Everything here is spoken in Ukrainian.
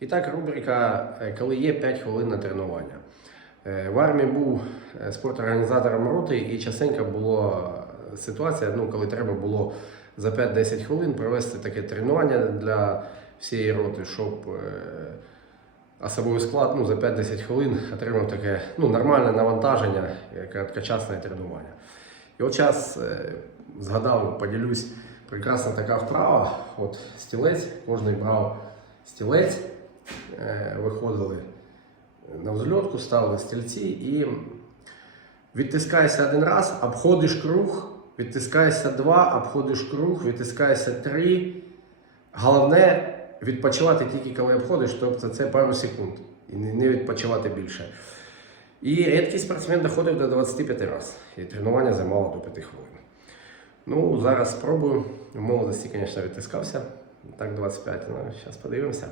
І так, рубрика е, Коли є 5 хвилин на тренування. Е, В армії був е, спорторганізатором роти, і частенько була ситуація, ну, коли треба було за 5-10 хвилин провести таке тренування для всієї роти, щоб особовий склад ну, за 5-10 хвилин отримав таке ну, нормальне навантаження, короткочасне тренування. І от зараз згадав, поділюсь, прекрасна така вправа. От стілець, кожен брав стілець, виходили на взльотку, ставили стільці і відтискаєшся один раз, обходиш круг, відтискаєшся два, обходиш круг, відтискаєшся три. Головне відпочивати тільки коли обходиш, тобто це пару секунд. І не відпочивати більше. І рідкий спортсмен доходив до 25 разів. І тренування займало до 5 хвилин. Ну, зараз спробую. В молодості, звісно, відтискався. Так, 25. Ну, зараз подивимося.